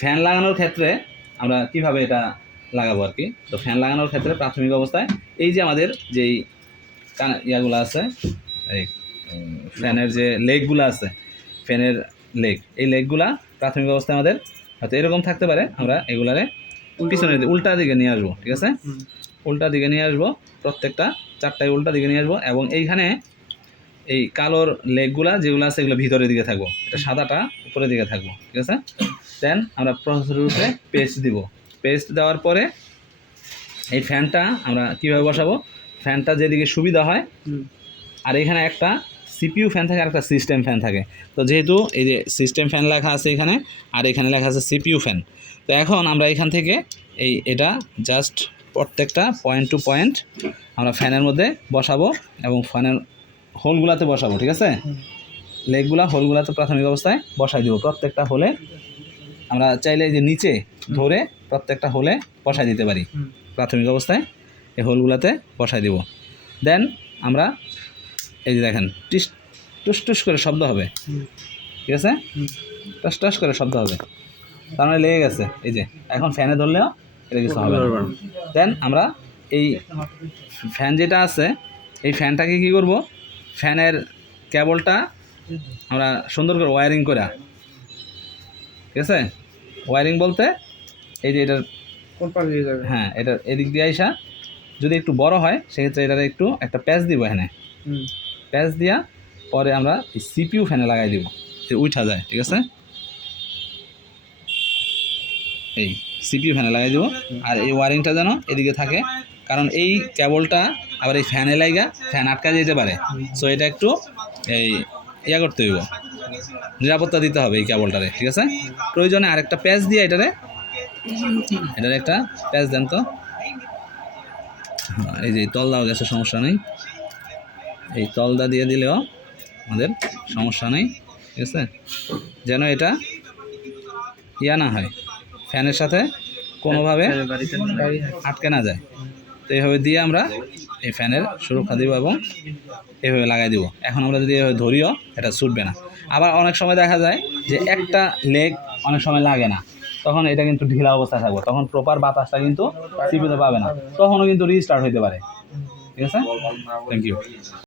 Fan লাগানোর ক্ষেত্রে আমরা কীভাবে এটা লাগাবো আর কি? তো ফ্যান লাগানোর ক্ষেত্রে প্রাথমিক অবস্থায় এই যে আমাদের যেই ইয়াগুলো আছে এই ফ্যানের যে লেগগুলো আছে ফ্যানের লেগ এই লেগগুলা প্রাথমিক অবস্থায় আমাদের হয়তো এরকম থাকতে পারে আমরা এগুলারে পিছনের দিকে উল্টা দিকে নিয়ে আসব ঠিক আছে? উল্টা দিকে নিয়ে আসব প্রত্যেকটা চারটায় উল্টা দিকে নিয়ে আসব এবং এইখানে এই কালোর লেগগুলা যেগুলো আছে এগুলো ভিতরের দিকে থাকব এটা সাদাটা উপরের দিকে থাকব ঠিক আছে? দেন আমরা প্রসেসরের উপরে পেস্ট দিব। পেস্ট দেওয়ার পরে এই ফ্যানটা আমরা কীভাবে বসাবো? ফ্যানটা যেদিকে সুবিধা হয়। আর এখানে একটা সিপিইউ ফ্যান থাকে আর একটা সিস্টেম ফ্যান থাকে। তো যেহেতু এই যে সিস্টেম ফ্যান লেখা আছে এখানে আর এখানে লেখা আছে সিপিইউ ফ্যান তো এখন আমরা এখান থেকে এই এটা জাস্ট প্রত্যেকটা পয়েন্ট টু পয়েন্ট আমরা ফ্যানের মধ্যে বসাবো এবং ফ্যানের হোলগুলাতে বসাবো ঠিক আছে? লেগগুলা হোলগুলাতে প্রাথমিক অবস্থায় বসাই দিব। প্রত্যেকটা হোলে আমরা চাইলে এই যে নিচে ধরে প্রত্যেকটা হোলে বসাই দিতে পারি। প্রাথমিক অবস্থায় এই হোলগুলোতে বসাই দিব। দেন আমরা এই যে দেখেন টিস টুস টুস করে শব্দ হবে। ঠিক আছে? টাস টাস করে শব্দ হবে। তার মানে লেগে গেছে। এই যে এখন ফ্যানে ধরলেও এটা কিছু হবে দেন আমরা এই ফ্যান যেটা আছে এই ফ্যানটাকে কি করব? ফ্যানের কেবলটা আমরা সুন্দর করে ওয়ারিং করা ঠিক আছে? ওয়ারিং বলতে এই যে এটার কোন পাশ দিয়ে যাবে? হ্যাঁ এটা এদিক দিয়ে আইসা যদি একটু বড় হয় সেক্ষেত্রে এটার একটু একটা প্যাচ দিব এখানে। প্যাচ দিয়া পরে আমরা এই সিপিইউ ফ্যানে লাগাই দিব যে উঠা যায় ঠিক আছে? এই সিপিইউ ফ্যানে লাগাই দিব আর এই ওয়ারিংটা যেন এদিকে থাকে কারণ এই কেবলটা আবার এই ফ্যানে লাগা ফ্যান আটকা যেতে পারে। সো এটা একটু এই ইয়া করতে হইব। নিরাপত্তা দিতে হবে এই কেবলটারে ঠিক আছে? প্রয়োজনে আরেকটা প্যাচ দিয়ে এটারে। এটার একটা প্যাচ দেন তো। হ্যাঁ, এই যে তল দেওয়া গেছে সমস্যা নেই। এই তলদা দিয়ে দিলেও আমাদের সমস্যা নেই ঠিক আছে? যেন এটা ইয়া না হয় ফ্যানের সাথে কোনোভাবে আটকে না যায়। তো এইভাবে দিয়ে আমরা এই ফ্যানের সুরক্ষা দিব এবং এভাবে লাগাই দিব। এখন আমরা যদি এভাবে ধরিও, এটা ছুটবে না। আবার অনেক সময় দেখা যায় যে একটা লেগ অনেক সময় লাগে না। তখন এটা কিন্তু ঢিলা অবস্থায় থাকবে। তখন প্রপার বাতাসটা কিন্তু চিপিতে পাবে না। তখনও কিন্তু রিস্টার্ট হইতে পারে। ঠিক আছে? Thank you